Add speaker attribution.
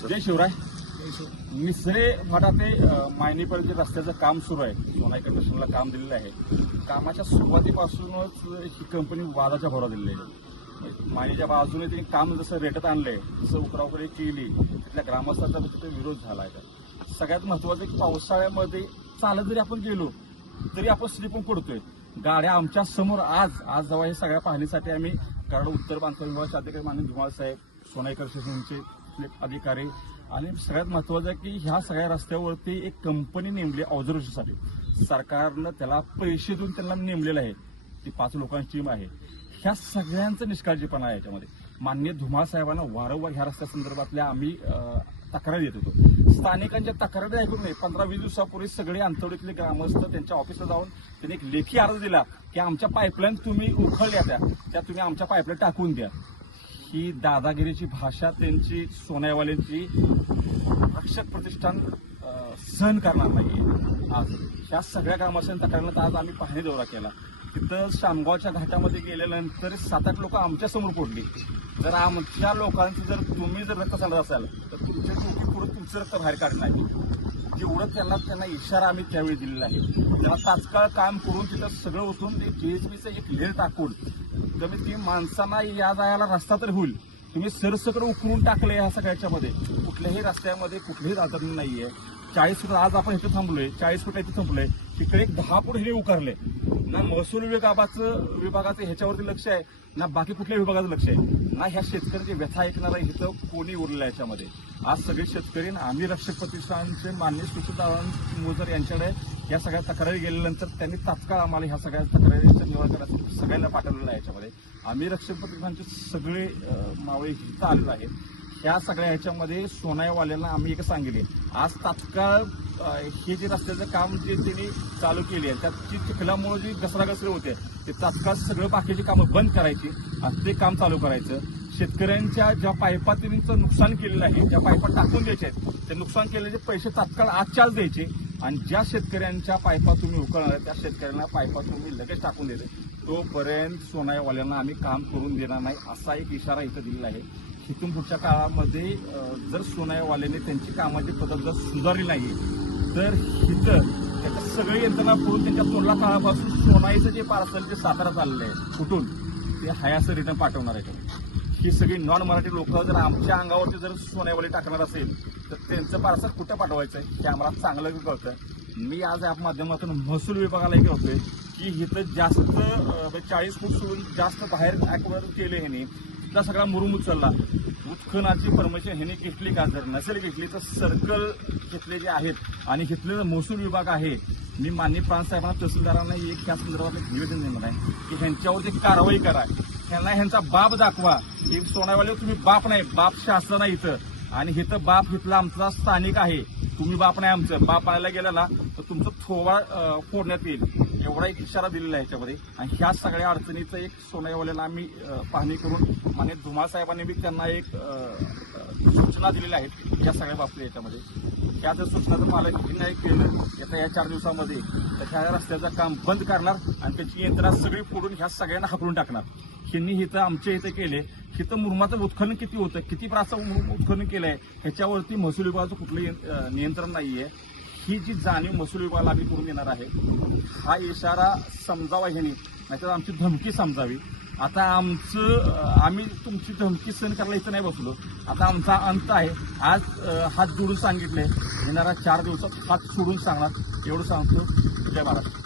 Speaker 1: जय शिवराय. मिसरे फाटा ते मायनीपर्यंत रस्त्याचं काम सुरू आहे. सोनाई कंस्ट्रक्शनला काम दिलेलं आहे. कामाच्या सुरुवातीपासूनच ही कंपनी वादाच्या भरा दिलेली आहे. मायनीच्या बाजूने त्यांनी काम जसं रेटत आणलंय जसं उकरावकडे केली तिथल्या ग्रामस्थांचा तिथे विरोध झाला आहे सगळ्यात महत्वाचं की पावसाळ्यामध्ये चालत जरी आपण गेलो तरी आपण स्लिपून पडतोय. गाड्या आमच्यासमोर आज आज जेव्हा हे सगळ्या पाहणीसाठी आम्ही कारण उत्तर बांधकाम विभागाचे अधिकारी माननीय धुमाळ साहेब सोनाईकर आपले अधिकारी. आणि सगळ्यात महत्वाचं आहे की ह्या सगळ्या रस्त्यावरती एक कंपनी नेमली ऑब्झर्वेशनसाठी सरकारनं त्याला पैसे देऊन त्यांना नेमलेलं आहे. ती पाच लोकांची टीम आहे. ह्या सगळ्यांचं निष्काळजीपणा आहे याच्यामध्ये. मान्य धुमाळ साहेबांना वारंवार ह्या रस्त्या संदर्भातल्या आम्ही तक्रारी देत होतो. स्थानिकांच्या तक्रारी ऐकून नाही पंधरा वीस दिवसापूर्वी सगळे अंतवडीतले ग्रामस्थ त्यांच्या ऑफिसला जाऊन त्यांनी एक लेखी अर्ज दिला की आमच्या पाईपलाईन तुम्ही उखळल्या त्या. त्या तुम्ही आमच्या पाईपलाईन टाकून द्या. ही दादागिरीची भाषा त्यांची सोन्यावाल्यांची रक्षक प्रतिष्ठान सहन करणार नाही आज ह्या सगळ्या कामाच्या तक्रारीनं आज आम्ही पाहणी दौरा केला. तिथं शामगावच्या घाटामध्ये गेल्यानंतर सात आठ लोक आमच्यासमोर पडली. जर आमच्या लोकांचं जर तुम्ही जर रक्त चालत असाल तर तुमच्या डोकी पुढे तुमचं रक्त बाहेर काढणार आहे जेवढं त्यांना त्यांना इशारा आम्ही त्यावेळी दिलेला आहे. त्यांना तात्काळ काम करून तिथं सगळं उतरून ते जीएसबीचं एक लेर टाकून कमीत कमी माणसांना या जायला रस्ता तरी होईल. तुम्ही सरसकट उकरून आहे ह्या सगळ्याच्यामध्ये. कुठल्याही रस्त्यामध्ये कुठलीही नाही नाहीये. चाळीस फुट आज आपण इथे थांबलोय. चाळीस फुट इथे थांबलोय. तिकडे एक दहा फुट हे उकारले. ना महसूल विभागाचं विभागाचं ह्याच्यावरती लक्ष आहे ना बाकी कुठल्या विभागाचं लक्ष आहे. ना ह्या शेतकऱ्यांची व्यथा ऐकणारा इथं कोणी उरलं याच्यामध्ये. आज सगळे शेतकरी आम्ही रक्षक प्रतिष्ठानचे मान्य सुशीलदारां मोजर यांच्याकडे या सगळ्या तक्रारी गेल्यानंतर त्यांनी तात्काळ आम्हाला ह्या सगळ्या तक्रारीचं निवारण करायचं सगळ्यांना पाठवलेलं आहे याच्यामध्ये. आम्ही रक्षक प्रतिष्ठानचे सगळे मावळे जिथं आलेलो आहे. ह्या सगळ्या ह्याच्यामध्ये सोनाईवाल्यांना आम्ही एक सांगितले. आज तात्काळ हे जे रस्त्याचं काम जे त्यांनी चालू केले आहे त्याची चिखलामुळे जी घसराघसरी होते ते तात्काळ सगळं बाकीची कामं बंद करायची आणि ते काम चालू करायचं. शेतकऱ्यांच्या ज्या पायपा त्यांचं नुकसान केलेलं आहे ज्या पायपा टाकून द्यायच्या आहेत ते नुकसान केलेले पैसे तात्काळ आजच्याच द्यायचे. आणि ज्या शेतकऱ्यांच्या पायपा तुम्ही उकळणार त्या शेतकऱ्यांना पायपा तुम्ही लगेच टाकून देते तोपर्यंत सोनाईवाल्यांना आम्ही काम करून देणार नाही असा एक इशारा इथं दिलेला आहे. इथून पुढच्या काळामध्ये जर सोनाईवाल्याने त्यांची कामाची पद्धत जर सुधारली नाही तर इथं त्याच्या सगळी यंत्रणा पुढून त्यांच्या तोंडला काळापासून सोनाईचं जे पार्सल जे सातारा आहे कुठून ते हयासं रिटर्न पाठवणार आहे. ही सगळी नॉन मराठी लोक जर आमच्या अंगावरती जर सोन्यावाली टाकणार असेल तर त्यांचं पार्सल कुठं पाठवायचं आहे ते आम्हाला चांगलं कळतं. मी आज या माध्यमातून महसूल विभागाला हे कळतोय की इथं जास्त चाळीस फूट सोडून जास्त बाहेर ॲक्वर केले ह्याने तिथला सगळा मुरुम उचलला. उत्खनाची परमिशन ह्याने घेतली का जर नसेल घेतली तर सर्कल घेतले जे आहेत आणि घेतलेलं महसूल विभाग आहे. मी मान्य प्रांतसाहेबांना तहसीलदारांना एक त्या संदर्भात निवेदन देणार आहे की ह्यांच्यावरती कारवाई करा. ह्यांना ह्यांचा बाप दाखवा. हे सोनावाले तुम्ही बाप नाही बाप शास्त्र नाही इथं. आणि इथं बाप इथला आमचा स्थानिक आहे. तुम्ही बाप नाही आमचं. बाप आणायला गेला तर तुमचं थोबा फोडण्यात येईल. एवढा एक इशारा दिलेला आहे याच्यामध्ये. आणि ह्या सगळ्या अडचणीचं एक सोनाईवाल्याला आम्ही पाहणी करून माने धुमाळ साहेबांनी बी त्यांना एक सूचना दिलेल्या आहेत या सगळ्या बाबतीत याच्यामध्ये. त्या जर सूचना जर मला नाही केलं येत्या या चार दिवसामध्ये तर ह्या रस्त्याचं काम बंद करणार आणि त्याची यंत्रणा सगळी फोडून ह्या सगळ्यांना हाकलून टाकणार. ह्यांनी इथं आमच्या इथं केले. इथं मुरमाचं उत्खनन किती होतं किती प्राचं उत्खनन आहे ह्याच्यावरती महसूल विभागाचं कुठलंही नियंत्रण नियंत्रण आहे ही जी जाणीव महसूल विभागाला आम्ही करून देणार आहे हा इशारा समजावा ह्यांनी. नाहीतर आमची धमकी समजावी. आता आमचं आम्ही तुमची धमकी सहन करायला इथं नाही बसलो. आता आमचा अंत आहे. आज हात जोडून सांगितले. येणारा चार दिवसात हात सोडून सांगणार. एवढं सांगतो. जय महाराष्ट्र.